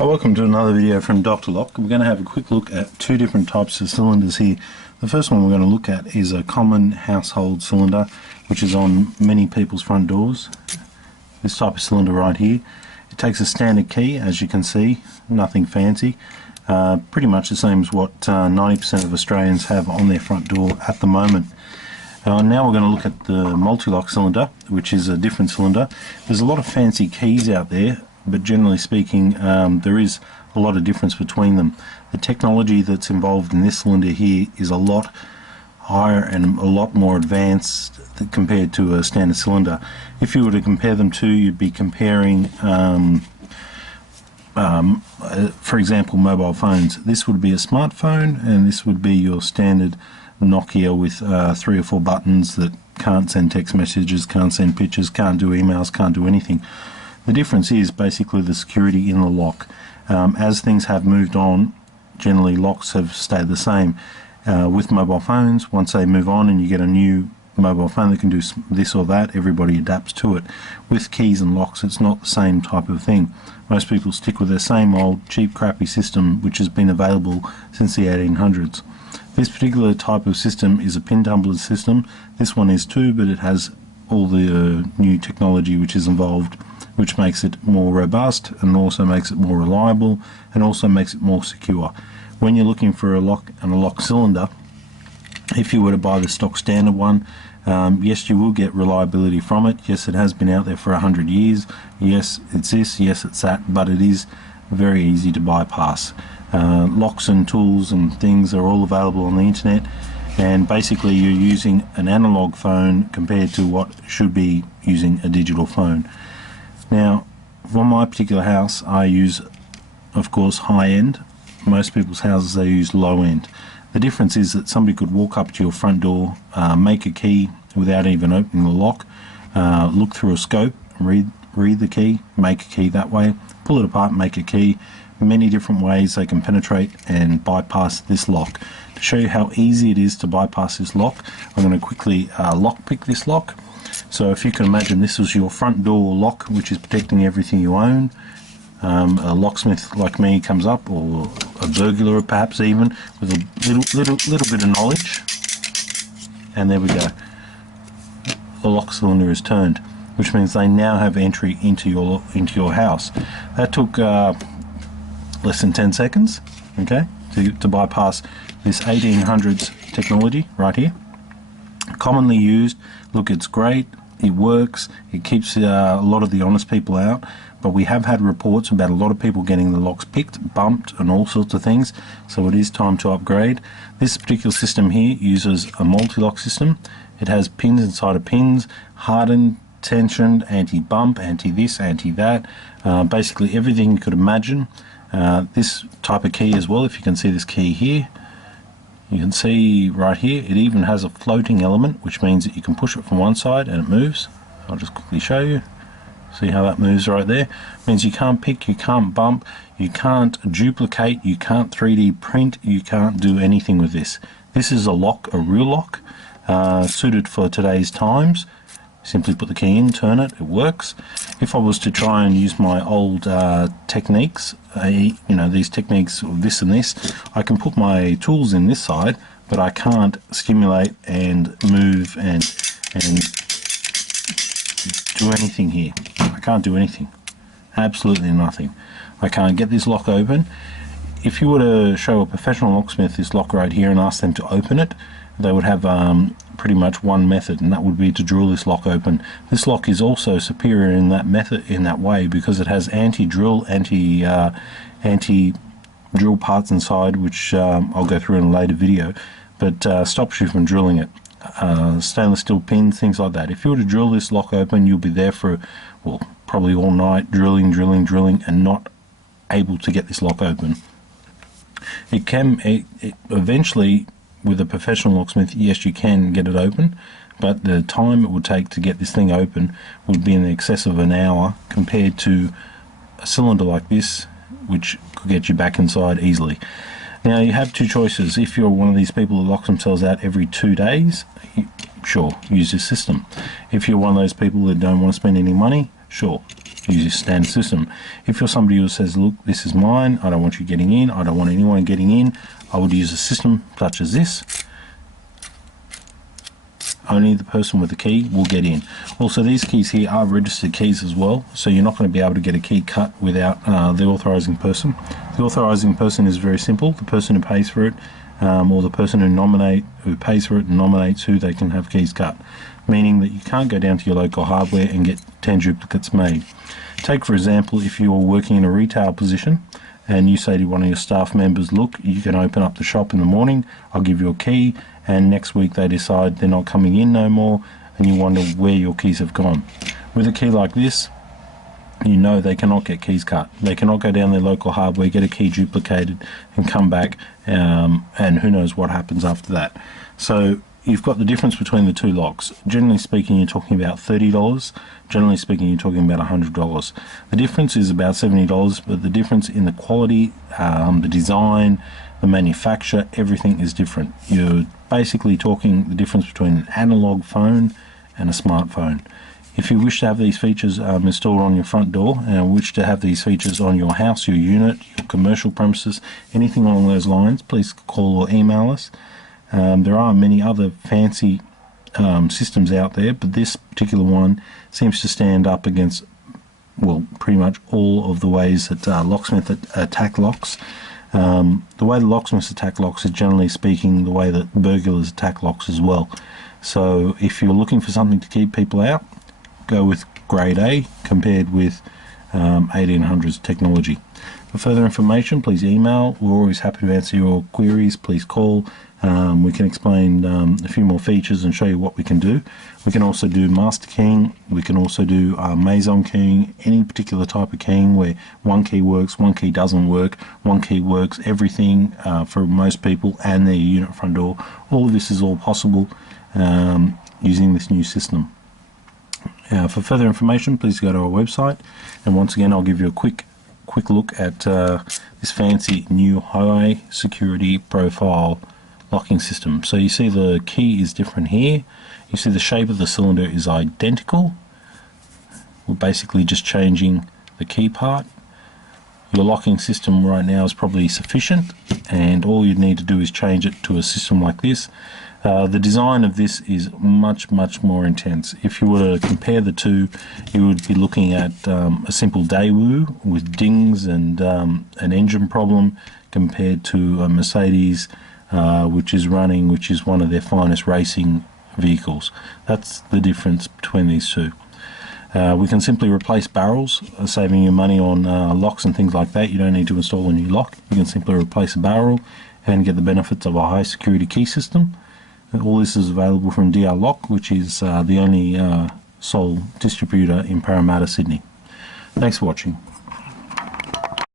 Welcome to another video from Dr. Lock. We're going to have a quick look at two different types of cylinders here. The first one we're going to look at is a common household cylinder which is on many people's front doors. This type of cylinder right here. It takes a standard key, as you can see, nothing fancy. Pretty much the same as what 90% of Australians have on their front door at the moment. Now we're going to look at the MulT-Lock cylinder, which is a different cylinder. There's a lot of fancy keys out there, but generally speaking there is a lot of difference between them. The technology that's involved in this cylinder here is a lot higher and a lot more advanced compared to a standard cylinder. If you were to compare them to, you'd be comparing for example, mobile phones. This would be a smartphone and this would be your standard Nokia with 3 or 4 buttons that can't send text messages, can't send pictures, can't do emails, can't do anything. The difference is basically the security in the lock. As things have moved on, generally locks have stayed the same. With mobile phones, once they move on and you get a new mobile phone that can do this or that, everybody adapts to it. With keys and locks, it's not the same type of thing. Most people stick with their same old cheap crappy system which has been available since the 1800s. This particular type of system is a pin tumbler system. This one is too, but it has all the new technology which is involved, which makes it more robust and also makes it more reliable and also makes it more secure. When you're looking for a lock and a lock cylinder, if you were to buy the stock standard one, yes, you will get reliability from it. Yes, it has been out there for 100 years. Yes, it's this, yes, it's that, but it is very easy to bypass. Locks and tools and things are all available on the internet, and basically you're using an analog phone compared to what should be using a digital phone. Now, for my particular house, I use, of course, high-end. Most people's houses, they use low-end. The difference is that somebody could walk up to your front door, make a key without even opening the lock, look through a scope, read the key, make a key that way, pull it apart, make a key. Many different ways they can penetrate and bypass this lock. To show you how easy it is to bypass this lock, I'm going to quickly lockpick this lock. So if you can imagine, this is your front door lock which is protecting everything you own. A locksmith like me comes up, or a burglar perhaps even, with a little bit of knowledge, and there we go. The lock cylinder is turned, which means they now have entry into your house. That took less than 10 seconds, okay, to bypass this 1800s technology right here. Commonly used. Look, it's great, it works, it keeps a lot of the honest people out, but we have had reports about a lot of people getting the locks picked, bumped and all sorts of things, so it is time to upgrade. This particular system here uses a multi-lock system. It has pins inside of pins, hardened, tensioned, anti-bump, anti-this, anti-that, basically everything you could imagine. This type of key as well, if you can see this key here, you can see right here it even has a floating element, which means that you can push it from one side and it moves. I'll just quickly show you. See how that moves right there? It means you can't pick, you can't bump, you can't duplicate, you can't 3D print, you can't do anything with this. This is a lock, a real lock, suited for today's times. Simply put the key in, turn it, it works. If I was to try and use my old techniques, you know, these techniques of this and this, I can put my tools in this side, but I can't stimulate and move and do anything here. I can't do anything. Absolutely nothing. I can't get this lock open. If you were to show a professional locksmith this lock right here and ask them to open it, they would have pretty much one method, and that would be to drill this lock open. This lock is also superior in that method, in that way, because it has anti-drill, anti-drill parts inside, which I'll go through in a later video, but stops you from drilling it. Stainless steel pins, things like that. If you were to drill this lock open, you'll be there for, well, probably all night, drilling, and not able to get this lock open. It can eventually, with a professional locksmith, yes, you can get it open, but the time it would take to get this thing open would be in excess of an hour compared to a cylinder like this, which could get you back inside easily. Now, you have two choices. If you're one of these people that locks themselves out every 2 days, sure, use this system. If you're one of those people that don't want to spend any money, sure, use your standard system. If you're somebody who says, look, this is mine, I don't want you getting in, I don't want anyone getting in, I would use a system such as this. Only the person with the key will get in. Also, these keys here are registered keys as well, so you're not going to be able to get a key cut without the authorizing person. The authorizing person is very simple, the person who pays for it, or the person who pays for it and nominates who they can have keys cut, meaning that you can't go down to your local hardware and get 10 duplicates made. Take for example, if you're working in a retail position and you say to one of your staff members, look, you can open up the shop in the morning, I'll give you a key, and next week they decide they're not coming in no more, and you wonder where your keys have gone. With a key like this, you know they cannot get keys cut. They cannot go down their local hardware, get a key duplicated and come back, and who knows what happens after that. So you've got the difference between the two locks. Generally speaking, you're talking about $30. Generally speaking, you're talking about $100. The difference is about $70, but the difference in the quality, the design, the manufacture, everything is different. You're basically talking the difference between an analog phone and a smartphone. If you wish to have these features installed on your front door and wish to have these features on your house, your unit, your commercial premises, anything along those lines, please call or email us. There are many other fancy systems out there, but this particular one seems to stand up against, well, pretty much all of the ways that locksmiths attack locks. The way the locksmiths attack locks is, generally speaking, the way that burglars attack locks as well. So if you're looking for something to keep people out, go with grade A compared with 1800s technology. For further information, please email. We're always happy to answer your queries. Please call. We can explain a few more features and show you what we can do. We can also do master keying. We can also do Maison keying, any particular type of keying where one key works, one key doesn't work, one key works, everything for most people and their unit front door. All of this is all possible using this new system. For further information, please go to our website, and once again I'll give you a quick look at this fancy new high security profile locking system. So you see the key is different here, you see the shape of the cylinder is identical. We're basically just changing the key part. Your locking system right now is probably sufficient, and all you need to do is change it to a system like this. The design of this is much more intense. If you were to compare the two, you would be looking at a simple Daewoo with dings and an engine problem compared to a Mercedes which is one of their finest racing vehicles. That's the difference between these two. We can simply replace barrels, saving you money on locks and things like that. You don't need to install a new lock. You can simply replace a barrel and get the benefits of a high security key system. All this is available from DR Lock, which is the only sole distributor in Parramatta, Sydney. Thanks for watching.